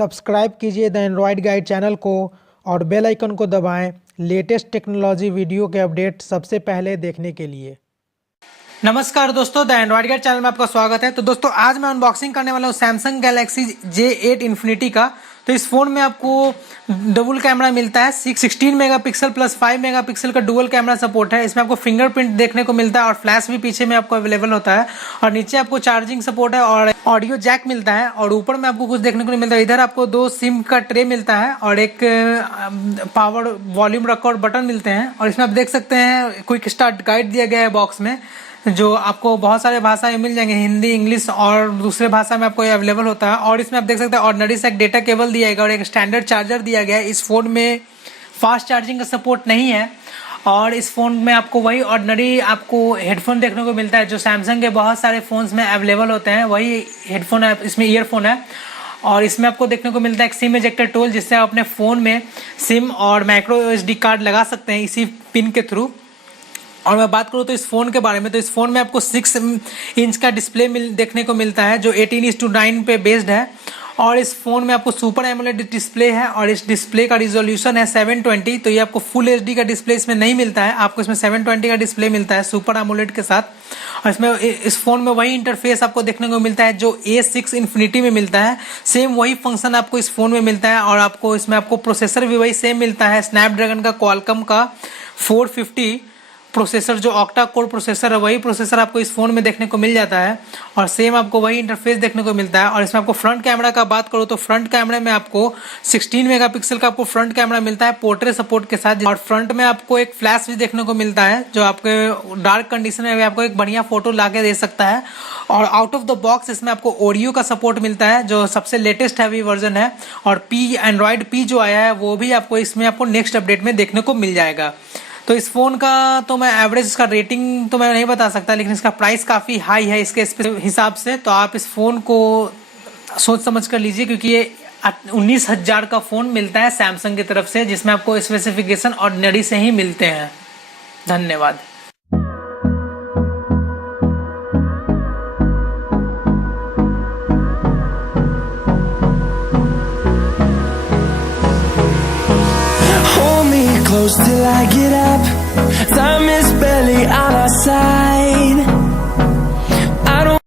Subscribe कीजिए the Android guide channel को और बेल आइकन को दबाएं लेटेस्ट टेक्नोलॉजी वीडियो के अपडेट सबसे पहले देखने के लिए। नमस्कार दोस्तों, द एंड्रॉयड गाइड चैनल में आपका स्वागत है। तो दोस्तों आज मैं अनबॉक्सिंग करने वाला हूँ सैमसंग गैलेक्सी J8 इन्फिनिटी का। तो इस फोन में आपको डबल कैमरा मिलता है, 16 मेगापिक्सल प्लस 5 मेगापिक्सल का डुअल कैमरा सपोर्ट है। इसमें आपको फिंगरप्रिंट देखने को मिलता है और फ्लैश भी पीछे में आपको अवेलेबल होता है। और नीचे आपको चार्जिंग सपोर्ट है और ऑडियो जैक मिलता है। और ऊपर में आपको कुछ देखने को नहीं मिलता है। इधर आपको 2 सिम का ट्रे मिलता है और एक पावर वॉल्यूम रिकॉर्ड बटन मिलते हैं। और इसमें आप देख सकते हैं क्विक स्टार्ट गाइड दिया गया है बॉक्स में, जो आपको बहुत सारे भाषा में मिल जाएंगे, हिंदी, इंग्लिश और दूसरे भाषा में आपको अवेलेबल होता है। और इसमें आप देख सकते हैं ऑर्डिनरी से एक डेटा केबल दिया गया और एक स्टैंडर्ड चार्जर दिया गया है। इस फोन में फास्ट चार्जिंग का सपोर्ट नहीं है। और इस फोन में आपको वही ऑर्डिनरी आपको हेडफोन देखने को मिलता है जो सैमसंग के बहुत सारे फोन्स में अवेलेबल होते हैं, वही हेडफोन है। इसमें ईयरफोन है और इसमें आपको देखने को मिलता है एक सिम इजेक्टर टूल, जिससे आप अपने फोन में सिम और माइक्रो SD कार्ड लगा सकते हैं इसी पिन के थ्रू। और मैं बात करूँ तो इस फोन के बारे में, तो इस फोन में आपको 6 इंच का डिस्प्ले देखने को मिलता है जो 18:9 पे बेस्ड है। और इस फोन में आपको सुपर एमोलेड डिस्प्ले है और इस डिस्प्ले का रिजोल्यूशन है 720। तो ये आपको फुल HD का डिस्प्ले इसमें नहीं मिलता है, आपको इसमें 720 का डिस्प्ले मिलता है सुपर एमोलेड के साथ। और इसमें इस फोन में वही इंटरफेस आपको देखने को मिलता है जो A6 इन्फिनिटी में मिलता है। सेम वही फंक्शन आपको इस फोन में मिलता है। और आपको इसमें आपको प्रोसेसर भी वही सेम मिलता है, स्नैपड्रैगन का क्वालकॉम का 450 प्रोसेसर, जो ऑक्टा कोर प्रोसेसर है, वही प्रोसेसर आपको इस फोन में देखने को मिल जाता है। और सेम आपको वही इंटरफेस देखने को मिलता है। और इसमें आपको फ्रंट कैमरा का बात करो तो फ्रंट कैमरे में आपको 16 मेगापिक्सल का आपको फ्रंट कैमरा मिलता है पोर्ट्रेट सपोर्ट के साथ। और फ्रंट में आपको एक फ्लैश भी देखने को मिलता है जो आपके डार्क कंडीशन में भी आपको एक बढ़िया फोटो लाके दे सकता है। और आउट ऑफ द बॉक्स इसमें आपको ऑडियो का सपोर्ट मिलता है जो सबसे लेटेस्ट हैवी वर्जन है। और एंड्रॉयड P जो आया है वो भी आपको इसमें आपको नेक्स्ट अपडेट में देखने को मिल जाएगा। तो इस फोन का तो मैं एवरेज इसका रेटिंग तो मैं नहीं बता सकता, लेकिन इसका प्राइस काफ़ी हाई है इसके हिसाब से। तो आप इस फ़ोन को सोच समझ कर लीजिए, क्योंकि ये 19,000 का फ़ोन मिलता है सैमसंग की तरफ से, जिसमें आपको स्पेसिफिकेशन ऑर्डिनरी से ही मिलते हैं। धन्यवाद। Close till I get up. Time is barely on our side.